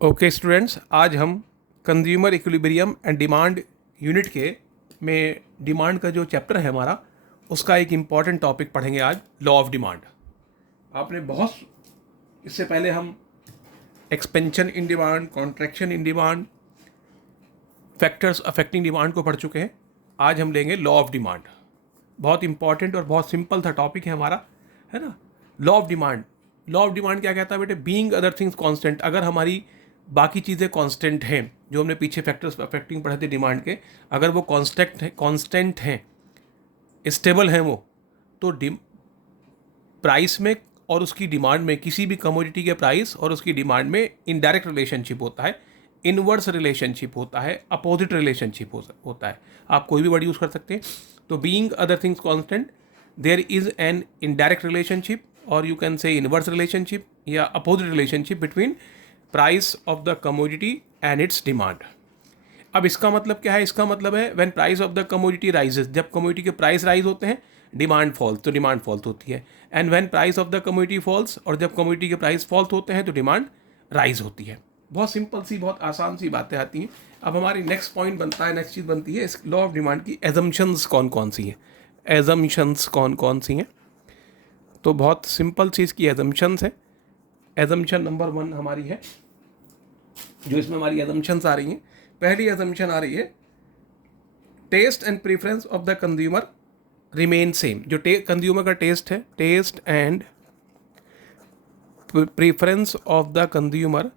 Okay students, आज हम consumer equilibrium and demand unit के में डिमांड का जो चैप्टर है हमारा, उसका एक इम्पॉर्टेंट टॉपिक पढ़ेंगे आज, लॉ ऑफ डिमांड। आपने बहुत इससे पहले हम expansion in demand, contraction in demand, factors affecting demand को पढ़ चुके हैं। आज हम लेंगे लॉ ऑफ डिमांड। बहुत इंपॉर्टेंट और बहुत सिंपल सा टॉपिक है हमारा, है ना। Law of demand, law of demand क्या कहता है बेटे? बीइंग अदर थिंग्स कांस्टेंट, अगर हमारी बाकी चीज़ें कांस्टेंट हैं, जो हमने पीछे फैक्टर्स अफेक्टिंग पढ़े थे डिमांड के, अगर वो कांस्टेंट हैं, स्टेबल हैं वो, तो प्राइस में और उसकी डिमांड में, किसी भी कमोडिटी के प्राइस और उसकी डिमांड में इनडायरेक्ट रिलेशनशिप होता है, इनवर्स रिलेशनशिप होता है, अपोजिट रिलेशनशिप होता है। आप कोई भी वर्ड यूज़ कर सकते हैं। तो being other things constant, there is an indirect relationship, और you can say inverse relationship या opposite relationship between price of the commodity and its demand. अब इसका मतलब क्या है? इसका मतलब है when price of the commodity rises, जब कमोडिटी के प्राइस राइज होते हैं, डिमांड फॉल्स, तो डिमांड फॉल्स होती है। And when price of the commodity falls, और जब कमोडिटी के प्राइस फॉल्स होते हैं तो डिमांड राइज होती है। बहुत सिंपल सी, बहुत आसान सी बातें आती हैं। अब हमारी नेक्स्ट पॉइंट बनता है, नेक्स्ट चीज़ बनती है इस लॉ ऑफ डिमांड की, एजम्पशंस कौन कौन सी हैं। एजम्पशंस कौन कौन सी हैं? तो बहुत सिंपल सी इसकी एजम्पशंस है। एजम्पशन नंबर 1 हमारी है, जो इसमें हमारी एजम्पशंस आ रही हैं। पहली एजम्पशन आ रही है, taste and preference of the consumer remain same. जो कंज्यूमर का टेस्ट है, taste and preference of the consumer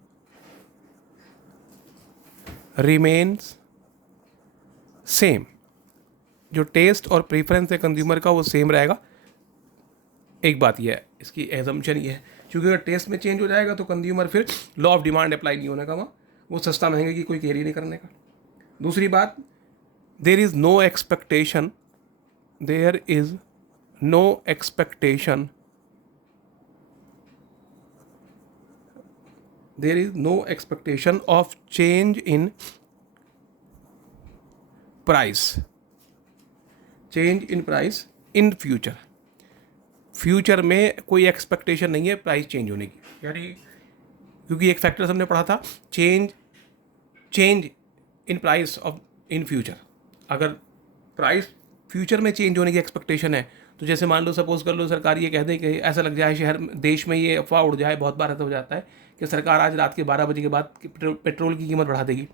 remains same. जो टेस्ट और प्रेफरेंस है कंज्यूमर का, वो सेम रहेगा। एक बात यह है, इसकी एजम्पशन ये है, क्योंकि अगर टेस्ट में चेंज हो जाएगा तो कंज्यूमर फिर लॉ ऑफ डिमांड अप्लाई नहीं होने का, वहाँ वो सस्ता महंगे की कोई केयर ही नहीं करने का। दूसरी बात, there is no expectation, there is no expectation, there is no expectation of change in price, change in price in future. Future में कोई एक्सपेक्टेशन नहीं है प्राइस चेंज होने की, यानी क्योंकि एक फैक्टर हमने पढ़ा था, change in price of in future. अगर प्राइस फ्यूचर में चेंज होने की एक्सपेक्टेशन है, तो जैसे मान लो, सपोज कर लो, सरकार ये कह दे कि ऐसा लग जाए शहर देश में, ये अफवाह उड़ जाए, बहुत बार ऐसा हो जाता है कि सरकार आज रात के 12 बजे के बाद पेट्रोल की कीमत बढ़ा देगी।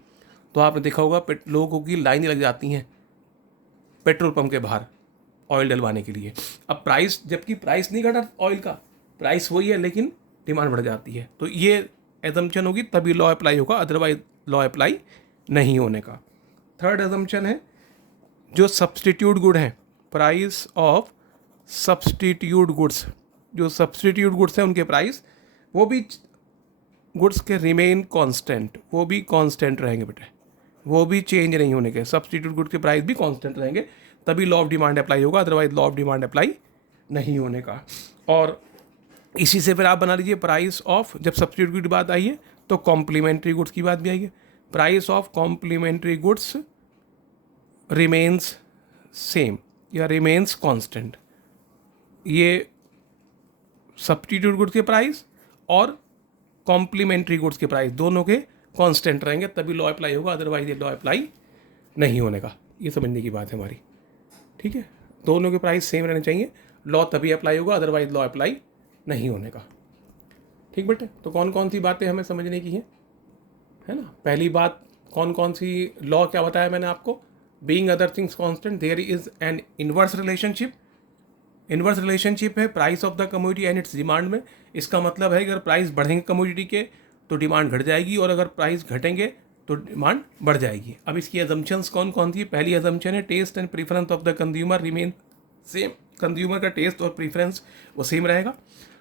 तो आपने देखा होगा लोगों की लाइनें लग जाती हैं पेट्रोल पंप के बाहर ऑयल डलवाने के लिए। अब प्राइस, जबकि प्राइस नहीं घटा ऑयल का, प्राइस वही है लेकिन डिमांड बढ़ जाती है। तो ये एजम्पशन होगी, तभी लॉ अप्लाई होगा, अदरवाइज लॉ अप्लाई नहीं होने का। थर्ड एजम्पशन है, जो सब्सटीट्यूट गुड हैं, प्राइस ऑफ सब्सटीट्यूट गुड्स, जो सब्सटीट्यूट गुड्स हैं उनके प्राइस, वो भी गुड्स के रिमेन कांस्टेंट, वो भी कांस्टेंट रहेंगे बेटे, वो भी चेंज नहीं होने के। सब्सटीट्यूट गुड्स के प्राइस भी कांस्टेंट रहेंगे, तभी लॉ ऑफ डिमांड अप्लाई होगा, otherwise law of demand apply नहीं होने का। और इसी से फिर आप बना लीजिए प्राइस ऑफ, जब सब्सटीट्यूट की बात आई है तो कॉम्प्लीमेंट्री गुड्स की बात भी आई है। Price of complementary goods remains same या रिमेन्स कांस्टेंट। ये सब्सटीट्यूट गुड्स के प्राइस और कॉम्प्लीमेंट्री गुड्स के प्राइस दोनों के कांस्टेंट रहेंगे, तभी लॉ अप्लाई होगा, अदरवाइज ये लॉ अप्लाई नहीं होने का। ये समझने की बात है हमारी, ठीक है। दोनों के प्राइस सेम रहने चाहिए, लॉ तभी अप्लाई होगा, अदरवाइज लॉ अप्लाई नहीं होने का। ठीक बेटे, तो कौन कौन सी बातें हमें समझने की हैं, है ना। पहली बात, कौन कौन सी लॉ क्या बताया मैंने आपको? Being other things constant, there is an inverse relationship. Inverse relationship है price of the commodity and its demand में। इसका मतलब है कि अगर प्राइस बढ़ेंगे कमोडिटी के तो डिमांड घट जाएगी, और अगर प्राइस घटेंगे तो डिमांड बढ़ जाएगी। अब इसकी एजम्पशंस कौन कौन सी? पहली एजम्पशन है, taste and preference of the consumer remain same. Consumer का टेस्ट और प्रेफरेंस वो सेम रहेगा।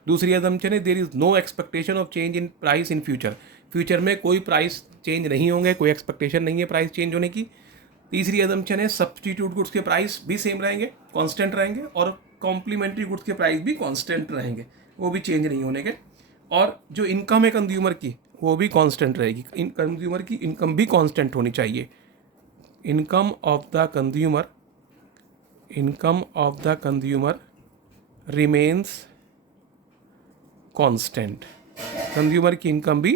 दूसरी एजम्पशन है, there is no expectation of change in price in future. Future में कोई प्राइस चेंज नहीं होंगे, कोई एक्सपेक्टेशन नहीं है प्राइस चेंज होने की। तीसरी एजम्पशन है, सब्सटीट्यूट गुड्स के प्राइस भी सेम रहेंगे, कांस्टेंट रहेंगे, और कॉम्प्लीमेंट्री गुड्स के प्राइस भी कांस्टेंट रहेंगे, वो भी चेंज नहीं होने के। और जो इनकम है कंज्यूमर की, वो भी कांस्टेंट रहेगी। कंज्यूमर की इनकम भी कांस्टेंट होनी चाहिए। Income of the consumer, income of the consumer remains constant. Consumer की इनकम भी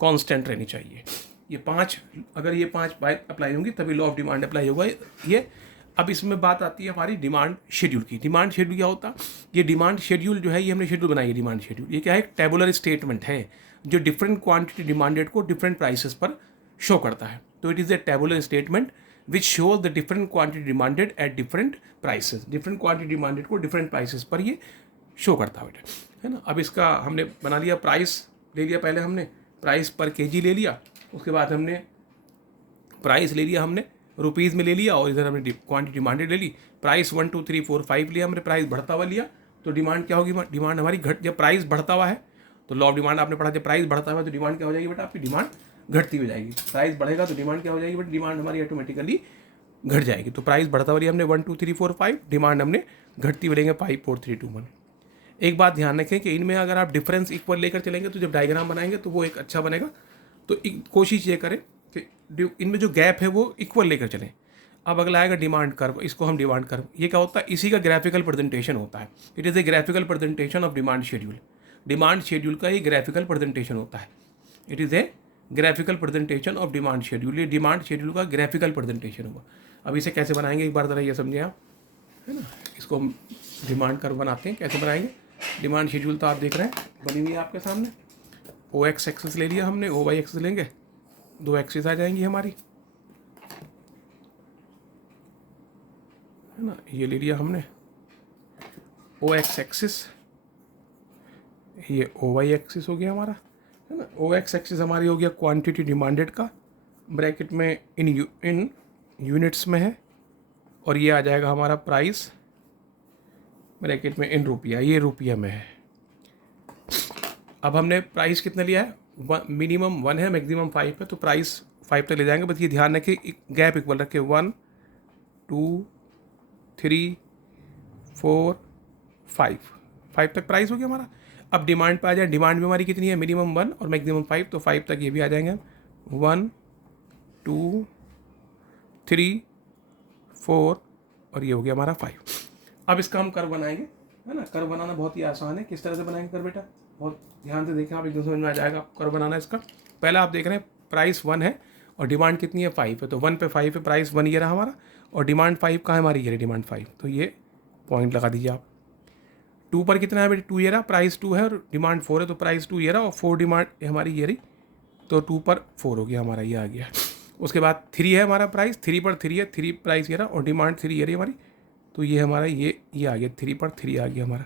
कांस्टेंट रहनी चाहिए। ये 5, अगर ये 5 बात अप्लाई होंगी तभी लॉ ऑफ डिमांड अप्लाई होगा ये। अब इसमें बात आती है हमारी डिमांड शेड्यूल की। डिमांड शेड्यूल क्या होता है? ये डिमांड शेड्यूल जो है ये हमने शेड्यूल बनाई है। डिमांड शेड्यूल ये क्या है? टेबुलर स्टेटमेंट है जो डिफरेंट क्वांटिटी डिमांडेड को डिफरेंट प्राइसेस पर शो करता है। तो it is a tabular statement which shows the different quantity demanded at different prices. Different quantity demanded को डिफरेंट प्राइसेस पर ये शो करता है ना। अब इसका हमने बना लिया, प्राइस ले लिया, पहले हमने प्राइस पर केजी ले लिया, उसके बाद हमने प्राइस ले लिया हमने रुपीज़ में ले लिया, और इधर हमने क्वांटिटी डिमांडेड ले ली। प्राइस 1 2 3 4 5 लिया हमने, प्राइस बढ़ता हुआ लिया, तो डिमांड क्या होगी? डिमांड हमारी घट, जब प्राइस बढ़ता हुआ है तो लॉ ऑफ डिमांड आपने पढ़ा, जब प्राइस बढ़ता हुआ है तो डिमांड क्या हो जाएगी बेटा? आपकी डिमांड घटती हो जाएगी। प्राइस बढ़ेगा तो डिमांड क्या हो जाएगी बेटा? डिमांड हमारी ऑटोमेटिकली घट जाएगी। तो प्राइस बढ़ता हुआ लिया हमने 1 2 3 4 5, डिमांड हमने घटती हुई लेंगे 5 4 3 2 1। एक बात ध्यान रखें कि इनमें अगर आप डिफरेंस इक्वल लेकर चलेंगे तो जब डायग्राम बनाएंगे तो वो एक अच्छा बनेगा। तो कोशिश ये करें कि इनमें जो गैप है वो इक्वल लेकर चलें। अब अगला आएगा डिमांड कर्व, इसको हम डिमांड कर्व, ये क्या होता है? इसी का ग्राफिकल प्रेजेंटेशन होता है। It is a graphical presentation of demand schedule. Demand schedule का ही ग्राफिकल प्रेजेंटेशन होता है। It is a graphical presentation of demand schedule. ये डिमांड शेड्यूल का ग्राफिकल प्रेजेंटेशन होगा। अब इसे कैसे बनाएंगे एक बार ज़रा ये समझे आप, है ना। इसको हम डिमांड कर्व बनाते हैं, कैसे बनाएंगे? डिमांड शेड्यूल तो आप देख रहे हैं बनी हुई है आपके सामने। ओ एक्स एक्सेस ले लिया हमने, ओ वाई एक्सेस लेंगे, 2 एक्सेस आ जाएंगी हमारी, है ना। ये ले लिया हमने ओ एक्स एक्सिस, ये ओ वाई एक्सिस हो गया हमारा, है ना। ओ एक्स एक्सिस हमारी हो गया क्वांटिटी डिमांडेड का, ब्रैकेट में इन यूनिट्स में है, और ये आ जाएगा हमारा प्राइस, ब्रैकेट में इन रुपया, ये रुपया में है। अब हमने प्राइस कितना लिया है? मिनिमम 1 है, मैक्सिमम 5 है, तो प्राइस 5 तक ले जाएंगे। बस ये ध्यान रखें गैप इक्वल रखें, 1 2 3 4 5 तक प्राइस हो गया हमारा। अब डिमांड पे आ जाए, डिमांड भी हमारी कितनी है? मिनिमम 1 और मैक्सिमम 5, तो 5 तक ये भी आ जाएंगे। 1 2 3 4 और ये हो गया हमारा 5। अब इसका हम कर्व बनाएंगे, है ना। कर्व बनाना बहुत ही आसान है। किस तरह से बनाएंगे कर्व बेटा? बहुत ध्यान से देखें आप, एकदम समझ में आ जाएगा कर्व बनाना इसका। पहला आप देख रहे हैं प्राइस 1 है और डिमांड कितनी है? 5 है, तो 1 पे 5 है, प्राइस 1 ये रहा हमारा, और डिमांड 5 कहाँ है हमारी? ये डिमांड 5, तो ये पॉइंट लगा दीजिए आप। 2 पर कितना है बेटा? 2 ये रहा, प्राइस 2 है और डिमांड 4 है, तो प्राइस 2 ये रहा, और 4 डिमांड हमारी ये रही, तो 2 पर 4 हो गया हमारा, ये आ गया। उसके बाद 3 है हमारा प्राइस, 3 पर 3 है, 3 प्राइस ये रहा, और डिमांड 3 ये रही हमारी, तो ये हमारा ये आ गया, 3 पर 3 आ गया हमारा।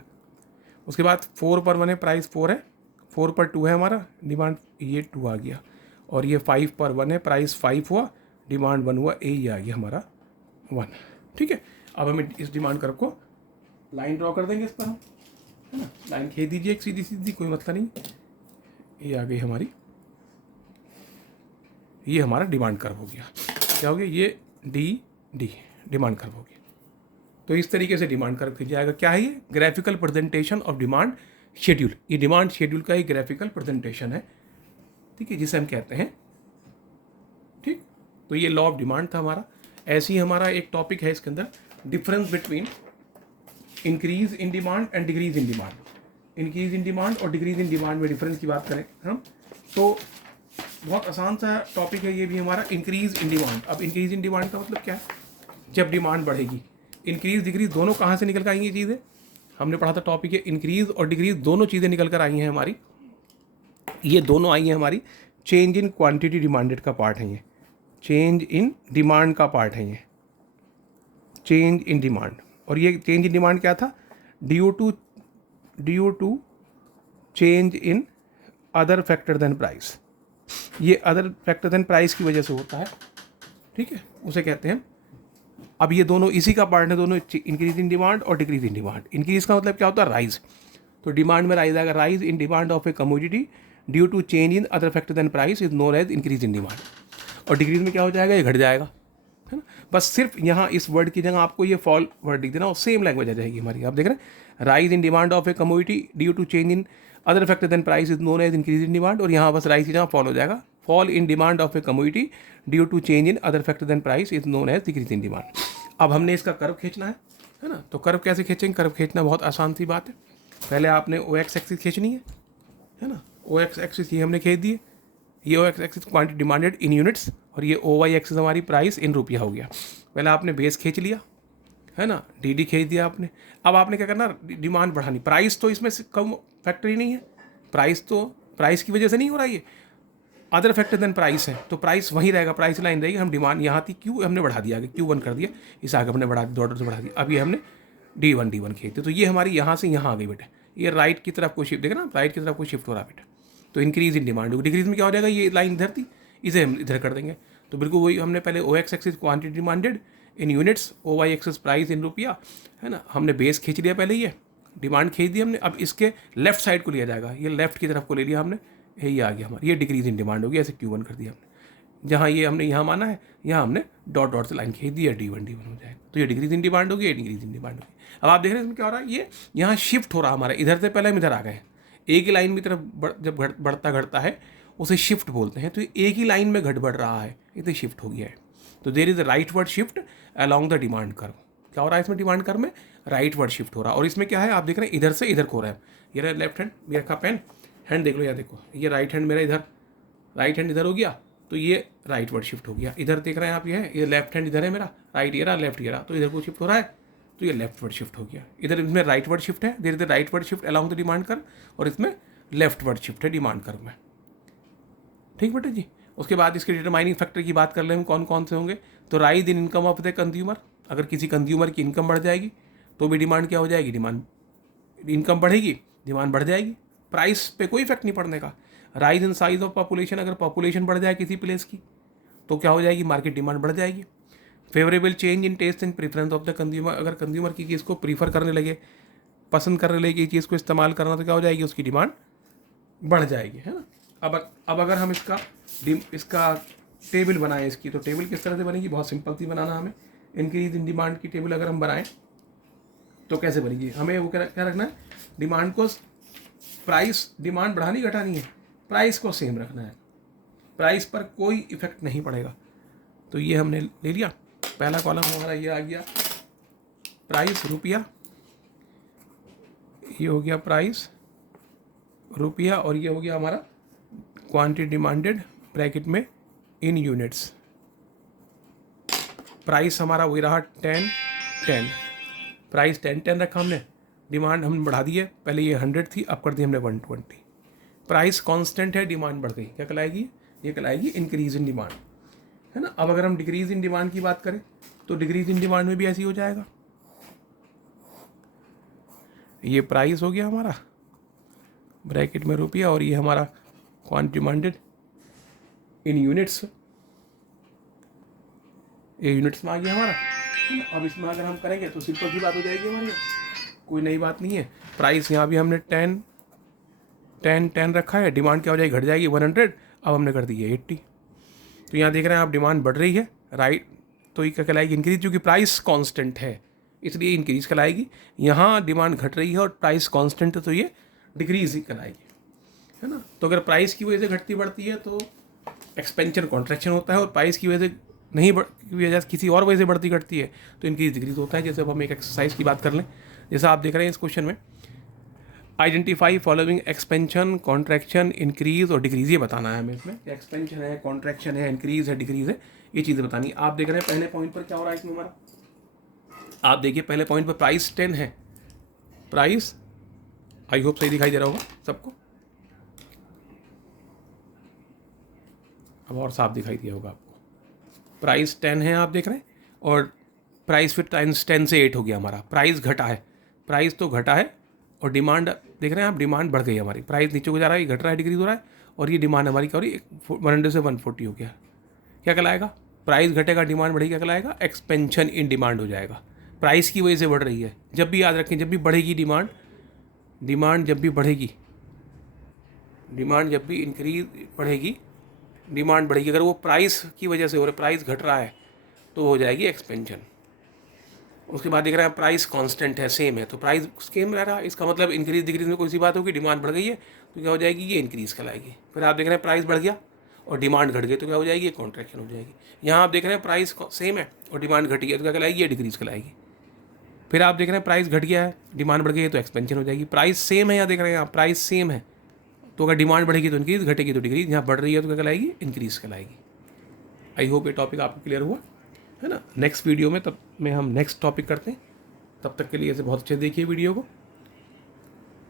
उसके बाद 4 पर 1 है, प्राइस 4 है, 4 पर 2 है हमारा, डिमांड ये 2 आ गया, और ये 5 पर 1 है, प्राइस 5 हुआ, डिमांड 1 हुआ, ये आ गया हमारा 1। ठीक है। अब हमें इस डिमांड कर्व को लाइन ड्रॉ कर देंगे इस पर हम, है ना। लाइन खींच दीजिए एक सीधी सीधी, कोई मतलब नहीं। ये आ गई हमारी, ये हमारा डिमांड कर्व हो गया। क्या हो गया? ये डी डिमांड कर्व हो गया। तो इस तरीके से डिमांड कर्व खींच जाएगा। क्या है ये? Graphical presentation of demand schedule. ये डिमांड शेड्यूल का ही ग्राफिकल प्रेजेंटेशन है, ठीक है, जिसे हम कहते हैं। ठीक, तो ये लॉ ऑफ डिमांड था हमारा। ऐसे ही हमारा एक टॉपिक है इसके अंदर, difference between increase in demand and decrease in demand. Increase in demand और डिक्रीज इन डिमांड में डिफरेंस की बात करें हम, तो बहुत आसान सा टॉपिक है ये भी हमारा, इंक्रीज इन डिमांड। अब इंक्रीज इन डिमांड का मतलब क्या है? जब डिमांड बढ़ेगी, इंक्रीज डिक्रीज दोनों कहाँ से निकल कर आएंगी चीज़ें? हमने पढ़ा था टॉपिक है, इंक्रीज और डिक्रीज दोनों चीज़ें निकल कर आई हैं हमारी। ये दोनों आई हैं हमारी चेंज इन क्वांटिटी डिमांडेड का पार्ट है, ये चेंज इन डिमांड का पार्ट है, ये चेंज इन डिमांड। और ये चेंज इन डिमांड क्या था? Due to change in other factor than price. ये अदर फैक्टर देन प्राइस की वजह से होता है, ठीक है, उसे कहते हैं। अब ये दोनों इसी का पार्ट है, दोनों इंक्रीज इन डिमांड और डिक्रीज इन डिमांड। इंक्रीज का मतलब क्या होता है? राइज। तो डिमांड में राइज आएगा, rise in demand of a commodity due to change in other factor than price is known as increase in demand. और डिक्रीज में क्या हो जाएगा? ये घट जाएगा, है ना। बस सिर्फ यहाँ इस वर्ड की जगह आपको ये फॉल वर्ड लिख देना और सेम लैंग्वेज आ जाएगी हमारी। आप देख रहे हैं, rise in demand of a commodity due to change in other factor than price is known as increase in demand. और यहाँ बस राइज की जगह फॉल हो जाएगा, fall in demand of a commodity due to change in other factor than price is known as decrease in demand. अब हमने इसका कर्व खींचना है ना। तो कर्व कैसे खींचेंगे? कर्व खींचना बहुत आसान सी बात है। पहले आपने ओ एक्स एक्सिस खींचनी है ना। ओ एक्स एक्सिस ये हमने खींच दिए, ये O axis quantity demanded in units और ये ओ वाई एक्सिस हमारी प्राइस इन रुपया हो गया। पहले आपने बेस खींच लिया, है ना, डी डी खींच दिया आपने। अब आपने क्या करना, डिमांड बढ़ानी। प्राइस तो इसमें कम फैक्टर ही नहीं है, प्राइस तो प्राइस की वजह से नहीं हो रहा है, ये अदर फैक्टर देन प्राइस है, तो प्राइस वहीं रहेगा, प्राइस लाइन रहेगी। हम डिमांड यहाँ थी क्यू, हमने बढ़ा दिया आगे, Q1 कर दिया, इस आगे हमने बढ़ा दिया, डॉलर से बढ़ा दिया। अभी हमने D1 खींच दिया, तो ये हमारी यहाँ से यहाँ आ गई बेटे। ये राइट की तरफ को शिफ्ट, देखा ना, राइट की तरफ को शिफ्ट हो रहा है बेटा। तो इंक्रीज इन डिमांड होगी। डिक्रीज में क्या हो जाएगा, ये लाइन इधर थी, इसे हम इधर कर देंगे। तो बिल्कुल वही हमने पहले O X axis quantity demanded in units, O Y axis price in रुपया, है ना। हमने बेस खींच लिया पहले, ये डिमांड खींच दी हमने। अब इसके लेफ्ट साइड को लिया जाएगा, ये लेफ्ट की तरफ को ले लिया हमने, यही आ गया हमारा, ये डिक्रीज इन डिमांड होगी, ऐसे Q1 कर दिया हमने। जहाँ ये हमने यहाँ माना है, यहाँ हमने डॉट डॉट से लाइन खींच दी है, D1 हो जाएगा। तो ये डिक्रीज इन डिमांड होगी, ये डिक्रीज इन डिमांड होगी। अब आप देख रहे हैं इसमें क्या हो रहा है, ये यहाँ शिफ्ट हो रहा है हमारा, इधर से पहले हम इधर आ गए हैं। एक ही लाइन की तरफ जब बढ़ता घटता है उसे शिफ्ट बोलते हैं। तो एक ही लाइन में घट बढ़ रहा है, इसे शिफ्ट हो गया है। तो there is a rightward shift along the demand curve. क्या हो रहा है इसमें, डिमांड कर्व में राइट वर्ड शिफ्ट हो रहा है। और इसमें क्या है, आप देख रहे हैं इधर से इधर को हो रहा है। ये रहा लेफ्ट हैंड, ये रखा पेन, हैंड देख लो, या देखो ये राइट हैंड मेरा इधर, राइट हैंड इधर हो गया, तो ये राइट वर्ड शिफ्ट हो गया। इधर देख रहे हैं आप, ये लेफ्ट हैंड इधर है मेरा, राइट ये रहा, लेफ्ट ये रहा, तो इधर को शिफ्ट हो रहा है, तो ये लेफ्ट वर्ड शिफ्ट हो गया। इधर इसमें राइट वर्ड शिफ्ट है, there is the rightward shift along the demand curve, और इसमें लेफ्ट वर्ड शिफ्ट है डिमांड कर्व में। ठीक बेटे जी। उसके बाद इसके डिटरमाइनिंग फैक्टर की बात कर ले हम, कौन कौन से होंगे। तो rise in income of the consumer, अगर किसी कंज्यूमर की इनकम बढ़ जाएगी तो भी डिमांड क्या हो जाएगी, डिमांड, इनकम बढ़ेगी, डिमांड बढ़ जाएगी। प्राइस पे कोई इफेक्ट नहीं पड़ने का। Rise in size of population, अगर पॉपुलेशन बढ़ जाए किसी प्लेस की तो क्या हो जाएगी, मार्केट डिमांड बढ़ जाएगी। Favourable change in taste and preference of the consumer, अगर कंज्यूमर की चीज़ को प्रीफर करने लगे, पसंद करने लगे चीज़ को इस्तेमाल करना, तो क्या हो जाएगी, उसकी डिमांड बढ़ जाएगी, है ना। अब अगर हम इसका टेबल बनाएं इसकी, तो टेबल किस तरह से बनेगी, बहुत सिंपल सी बनाना हमें। इंक्रीज इन डिमांड की टेबल अगर हम बनाएं तो कैसे बनेगी, हमें वो क्या रखना है, डिमांड को, प्राइस, डिमांड बढ़ानी घटानी है, प्राइस को सेम रखना है, प्राइस पर कोई इफेक्ट नहीं पड़ेगा। तो ये हमने ले लिया, पहला कॉलम हमारा ये आ गया प्राइस रुपया, ये हो गया प्राइस रुपया, और ये हो गया हमारा क्वांटिटी डिमांडेड ब्रैकेट में इन यूनिट्स। प्राइस हमारा वही रहा 10, प्राइस 10 रखा हमने, डिमांड हमने बढ़ा दी है, पहले ये 100 थी, अब कर दी हमने 120। प्राइस कांस्टेंट है, डिमांड बढ़ गई, क्या कहलाएगी, ये कहलाएगी इंक्रीज इन डिमांड, है ना। अब अगर हम डिक्रीज इन डिमांड की बात करें तो डिक्रीज इन डिमांड में भी ऐसी हो जाएगा। ये प्राइस हो गया हमारा ब्रैकेट में रुपया, और ये हमारा क्वांटिटी डिमांडेड इन यूनिट्स, ये यूनिट्स में आ गया हमारा। अब इसमें अगर हम करेंगे तो सिंपल सी बात हो जाएगी हमारी, कोई नई बात नहीं है। प्राइस यहाँ भी हमने 10 रखा है, डिमांड क्या हो जाएगी, घट जाएगी 100, अब हमने कर दी है 80। तो यहाँ देख रहे हैं आप, डिमांड बढ़ रही है, राइट, तो ये क्या कहलाएगी, इंक्रीज, क्योंकि प्राइस कांस्टेंट है इसलिए इंक्रीज कहलाएगी। यहाँ डिमांड घट रही है और प्राइस कांस्टेंट है तो ये डिक्रीज ही कहलाएगी, है ना। तो अगर प्राइस की वजह से घटती बढ़ती है तो एक्सपेंशन कॉन्ट्रैक्शन होता है, और प्राइस की वजह से नहीं वजह से किसी और वजह से बढ़ती घटती है तो इंक्रीज डिक्रीज होता है। जैसे अब हम एक एक्सरसाइज की बात कर लें, जैसा आप देख रहे हैं इस क्वेश्चन में, identify following expansion, contraction, increase और डिक्रीज, ये बताना है हमें इसमें, एक्सपेंशन है, कॉन्ट्रैक्शन है, इंक्रीज है, डिक्रीज है, ये चीज़ें बतानी है। आप देख रहे हैं पहले पॉइंट पर क्या हो रहा है इसमें हमारा, आप देखिए पहले पॉइंट पर प्राइस 10 है, प्राइस, आई होप सही दिखाई दे रहा होगा सबको, अब और साफ दिखाई दिया होगा आपको। प्राइस 10 है आप देख रहे हैं, और प्राइस फिर 10 से 8 हो गया हमारा, प्राइस घटा है, प्राइस तो घटा है, और डिमांड देख रहे हैं आप, डिमांड बढ़ गई हमारी, प्राइस नीचे को जा रहा है, घट रहा है, डिक्रीज हो रहा है, और ये डिमांड हमारी क्या हो रही है, 100 से 140 हो गया। क्या कहलाएगा, प्राइस घटेगा, डिमांड बढ़ेगी, क्या कहलाएगा, एक्सपेंशन इन डिमांड हो जाएगा। प्राइस की वजह से बढ़ रही है, जब भी याद रखें, जब भी बढ़ेगी डिमांड जब भी बढ़ेगी, डिमांड जब भी इंक्रीज बढ़ेगी, डिमांड बढ़ेगी, अगर वो प्राइस की वजह से हो रहा है, प्राइस घट रहा है तो हो जाएगी एक्सपेंशन। उसके बाद देख रहे हैं प्राइस कांस्टेंट है, सेम है, तो प्राइस सेम रह रहा है, इसका मतलब इंक्रीज डिक्रीज में कोई सी बात होगी, डिमांड बढ़ गई है तो क्या हो जाएगी, ये इंक्रीज कहलाएगी। फिर आप देख रहे हैं प्राइस बढ़ गया और डिमांड घट गई तो क्या हो जाएगी, ये कॉन्ट्रैक्शन हो जाएगी। यहाँ आप देख रहे हैं प्राइस सेम है और डिमांड घटी है तो क्या कहलाएगी, ये डिक्रीज कहलाएगी। फिर आप देख रहे हैं प्राइस घट गया है, डिमांड बढ़ गई है तो एक्सपेंशन हो जाएगी। प्राइस सेम है, यहाँ देख रहे हैं आप, प्राइस सेम है, तो अगर डिमांड बढ़ेगी तो इंक्रीज, घटेगी तो डिक्रीज, यहाँ बढ़ रही है तो क्या कहलाएगी, इंक्रीज कहलाएगी। आई होप ये टॉपिक आपको क्लियर हुआ है ना। नेक्स्ट वीडियो में तब में हम नेक्स्ट टॉपिक करते हैं, तब तक के लिए ऐसे बहुत अच्छे देखिए वीडियो को।